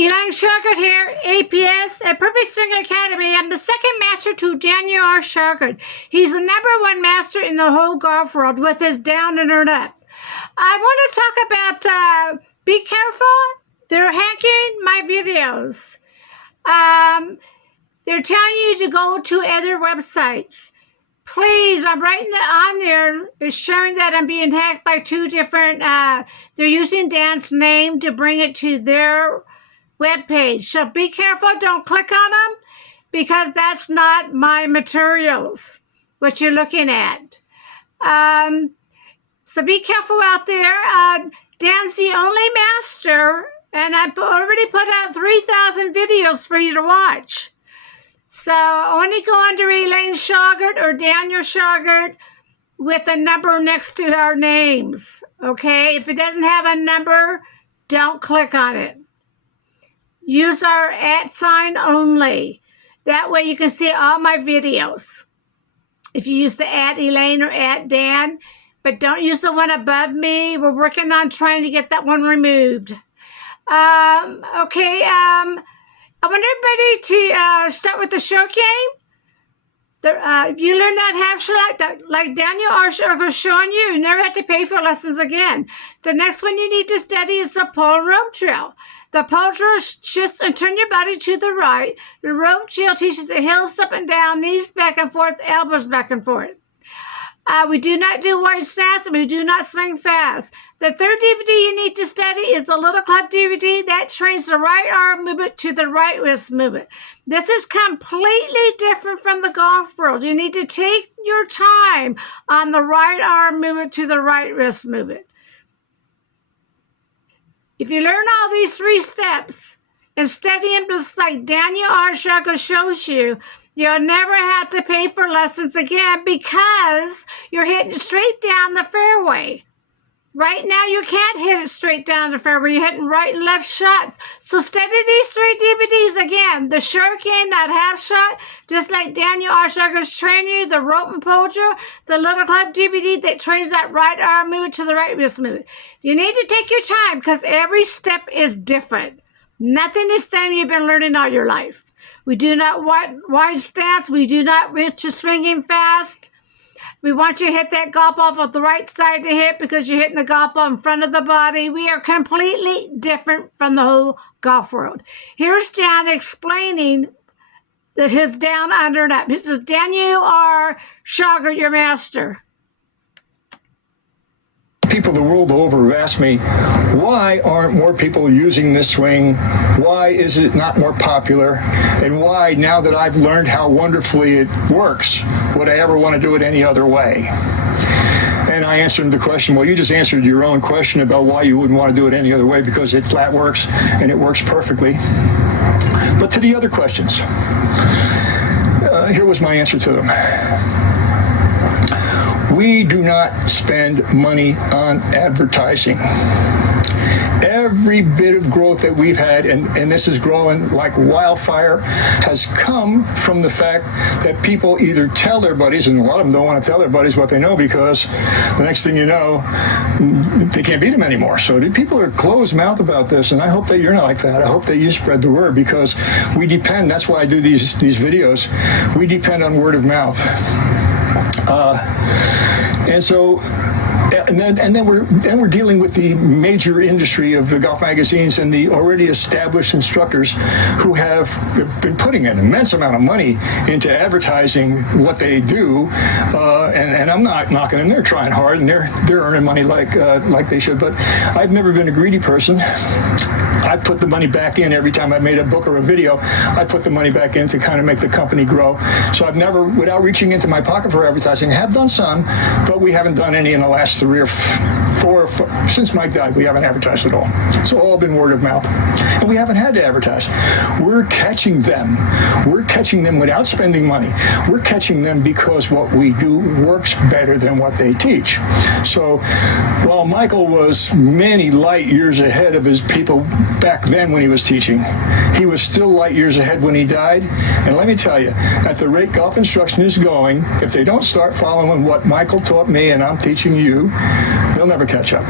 Elaine Shauger here, APS at Perfect Swing Academy. I'm the second master to Daniel R. Shauger. He's the #1 master in the whole golf world with his down and up. I want to talk about, be careful, they're hacking my videos. They're telling you to go to other websites. Please, I'm writing that on there. It's showing that I'm being hacked by two different, they're using Dan's name to bring it to their web page. So be careful, don't click on them, because that's not my materials, what you're looking at. So be careful out there. Dan's the only master, and I've already put out 3,000 videos for you to watch. So only go under Elaine Shauger or Daniel Shauger with a number next to our names, okay? If it doesn't have a number, don't click on it. Use our @ only. That way you can see all my videos. If you use the @Elaine or @Dan, but don't use the one above me. We're working on trying to get that one removed. Okay, I want everybody to start with the short game. If you learn that half shot, like Daniel R. Shauger is showing you, you never have to pay for lessons again. The next one you need to study is the pole rope drill. The pole drill shifts and turn your body to the right. The rope drill teaches the heels up and down, knees back and forth, elbows back and forth. We do not do wide stance, and we do not swing fast. The third DVD you need to study is the Little Club DVD. That trains the right arm movement to the right wrist movement. This is completely different from the golf world. You need to take your time on the right arm movement to the right wrist movement. If you learn all these 3 steps and study them just like Daniel R. Shauger shows you, you'll never have to pay for lessons again because you're hitting straight down the fairway. Right now, you can't hit it straight down the fairway. You're hitting right and left shots. So study these 3 DVDs again. The short game, that half shot, just like Daniel R. Shauger's training you, the rope and pole drill, the Little Club DVD that trains that right arm movement to the right wrist movement. You need to take your time because every step is different. Nothing is the same you've been learning all your life. We do not wide stance. We do not reach to swinging fast. We want you to hit that golf ball with the right side to hit because you're hitting the golf ball in front of the body. We are completely different from the whole golf world. Here's Dan explaining that his down, under, and up. This is Daniel R. Shauger, your master. People the world over have asked me, why aren't more people using this swing? Why is it not more popular? And why, now that I've learned how wonderfully it works, would I ever want to do it any other way? And I answered the question, well, you just answered your own question about why you wouldn't want to do it any other way, because it flat works and it works perfectly. But to the other questions, here was my answer to them. We do not spend money on advertising. Every bit of growth that we've had, and this is growing like wildfire, has come from the fact that people either tell their buddies, and a lot of them don't want to tell their buddies what they know because the next thing you know, they can't beat them anymore. So people are closed mouth about this, and I hope that you're not like that. I hope that you spread the word, because we depend, that's why I do these videos, we depend on word of mouth. And then we're dealing with the major industry of the golf magazines and the already established instructors who have been putting an immense amount of money into advertising what they do, and I'm not knocking them. They're trying hard and they're earning money like they should. But I've never been a greedy person. I put the money back in every time I made a book or a video. I put the money back in to kind of make the company grow. So I've never, without reaching into my pocket for advertising, have done some, but we haven't done any in the last 3 or 4, since Mike died. We haven't advertised at all. It's all been word of mouth. And we haven't had to advertise. We're catching them. We're catching them without spending money. We're catching them because what we do works better than what they teach. So while Michael was many light years ahead of his people back then when he was teaching, he was still light years ahead when he died. And let me tell you, at the rate golf instruction is going, if they don't start following what Michael taught me and I'm teaching you, they'll never catch up.